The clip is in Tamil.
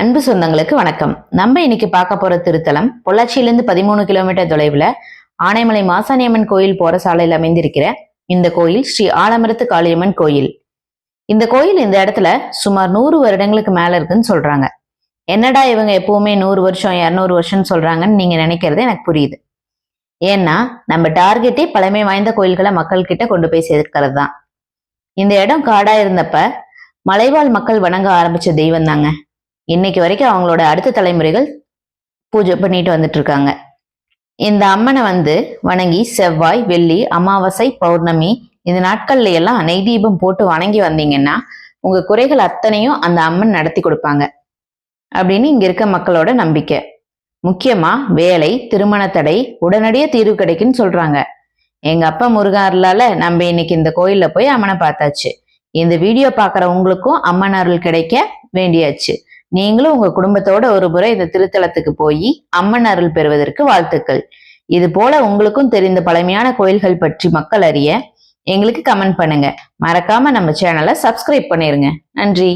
அன்பு சொந்தங்களுக்கு வணக்கம். நம்ம இன்னைக்கு பார்க்க போற திருத்தலம் பொள்ளாச்சியிலிருந்து பதிமூணு கிலோமீட்டர் தொலைவுல ஆனைமலை மாசாணியம்மன் கோயில் போற சாலையில் அமைந்திருக்கிற இந்த கோயில் ஸ்ரீ ஆலமரத்து காளியம்மன் கோயில். இந்த கோயில் இந்த இடத்துல சுமார் நூறு வருடங்களுக்கு மேல இருக்குன்னு சொல்றாங்க. என்னடா இவங்க எப்பவுமே நூறு வருஷம் இரநூறு வருஷம் சொல்றாங்கன்னு நீங்க நினைக்கிறது எனக்கு புரியுது. ஏன்னா நம்ம டார்கெட்டே பழமை வாய்ந்த கோயில்களை மக்கள் கிட்ட கொண்டு போய் சேர்க்கிறது தான் இந்த இடம் காடா இருந்தப்ப மலைவாழ் மக்கள் வணங்க ஆரம்பிச்ச தெய்வம் தாங்க இன்னைக்கு வரைக்கும் அவங்களோட அடுத்த தலைமுறைகள் பூஜை பண்ணிட்டு வந்துட்டு இருக்காங்க. இந்த அம்மனை வந்து வணங்கி செவ்வாய் வெள்ளி அமாவாசை பௌர்ணமி இந்த நாட்கள்ல எல்லாம் நெய் தீபம் போட்டு வணங்கி வந்தீங்கன்னா உங்க குறைகள் அத்தனையும் அந்த அம்மன் நடத்தி கொடுப்பாங்க. அப்படின்னு இங்க இருக்க மக்களோட நம்பிக்கை. முக்கியமா வேலை திருமண தடை உடனடியே தீர்வு கிடைக்குன்னு சொல்றாங்க. எங்க அப்பா முருகன் அருளால நம்ம இன்னைக்கு இந்த கோயில்ல போய் அம்மனை பார்த்தாச்சு. இந்த வீடியோ பாக்குற உங்களுக்கும் அம்மன் அருள் கிடைக்க வேண்டியாச்சு. நீங்களும் உங்க குடும்பத்தோட ஒரு முறை இந்த திருத்தலத்துக்கு போய் அம்மன் அருள் பெறுவதற்கு வாழ்த்துக்கள். இது போல உங்களுக்கும் தெரிந்த பழமையான கோயில்கள் பற்றி மக்கள் அறிய எங்களுக்கு கமெண்ட் பண்ணுங்க. மறக்காம நம்ம சேனலை சப்ஸ்கிரைப் பண்ணிருங்க. நன்றி.